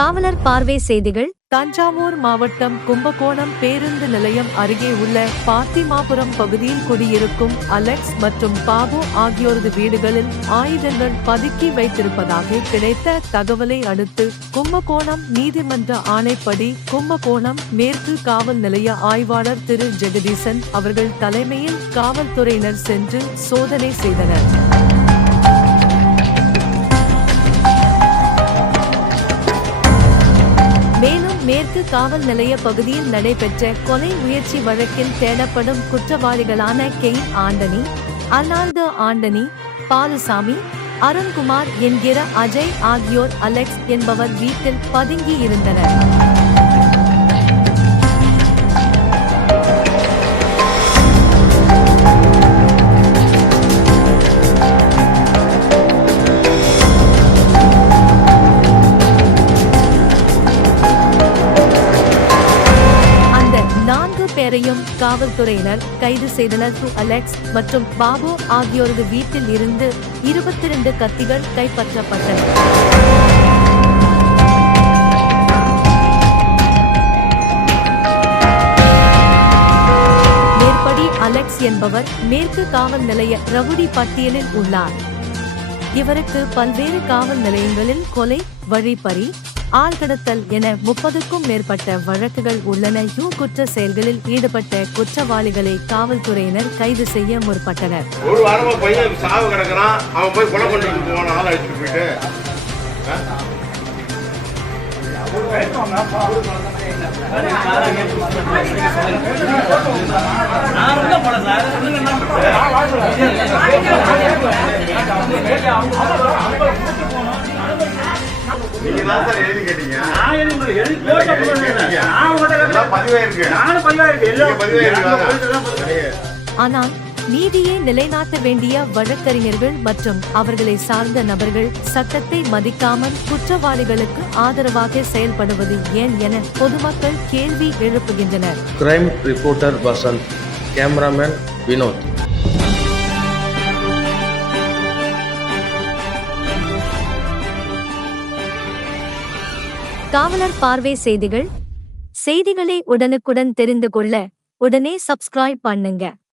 காவலர் பார்வை செய்திகள். தஞ்சாவூர் மாவட்டம் கும்பகோணம் பேருந்து நிலையம் அருகே உள்ள பாத்திமாபுரம் பகுதியில் குடியிருக்கும் அலெக்ஸ் மற்றும் பாபு ஆகியோரது வீடுகளில் ஆயுதங்கள் பதுக்கி வைத்திருப்பதாக கிடைத்த தகவலை அடுத்து கும்பகோணம் நீதிமன்ற ஆணைப்படி கும்பகோணம் மேற்கு காவல் நிலைய ஆய்வாளர் திரு. ஜெகதீசன் அவர்கள் தலைமையில் காவல்துறையினர் சென்று சோதனை செய்தனர். மேற்கு காவல் நிலைய பகுதியில் நடைபெற்ற கொலை முயற்சி வழக்கில் தேடப்படும் குற்றவாளிகளான கெய் ஆண்டனி அர்னால்டோ ஆண்டனி பாலுசாமி அருண்குமார் என்கிற அஜய் ஆகியோர் அலெக்ஸ் என்பவர் வீட்டில் பதுங்கி இருந்தனர் பேரையும் காவல்துறையினர் கைது செய்தனர். டு அலெக்ஸ் மற்றும் பாபு ஆகியோரது வீட்டில் இருந்து இருபத்தி இரண்டு கத்திகள் கைப்பற்றப்பட்டன. மேற்படி அலெக்ஸ் என்பவர் மேற்கு காவல் நிலைய ரவுடி பட்டியலில் உள்ளார். இவருக்கு பல்வேறு காவல் நிலையங்களில் கொலை வழிப்பறி ஆள்கடத்தல் என முப்பதுக்கும் மேற்பட்ட வழக்குகள் உள்ளன. யூ குற்ற செயல்களில் ஈடுபட்ட குற்றவாளிகளை காவல்துறையினர் கைது செய்ய முற்பட்டனர். ஒரு வாரமா பையன் சாவு கிடக்குறான். அவன் போய் கொலை பண்ணிட்டு போவான் ஆள் அடிச்சுட்டு போயிட்டு? நீங்க தான் சார் எழுதி கேட்டீங்க. எல்லாம் பதிவாயிருக்கு. நீங்க பதிவாயிருக்கு ஆனால் நீதியை நிலைநாட்ட வேண்டிய வழக்கறிஞர்கள் மற்றும் அவர்களை சார்ந்த நபர்கள் சட்டத்தை மதிக்காமல் குற்றவாளிகளுக்கு ஆதரவாக செயல்படுவது ஏன் என பொதுமக்கள் கேள்வி எழுப்புகின்றனர். Crime reporter Vasant, cameraman Vinod. காவலர் பார்வை செய்திகள் செய்திகளை உடனுக்குடன் தெரிந்து கொள்ள உடனே சப்ஸ்கிரைப் பண்ணுங்க.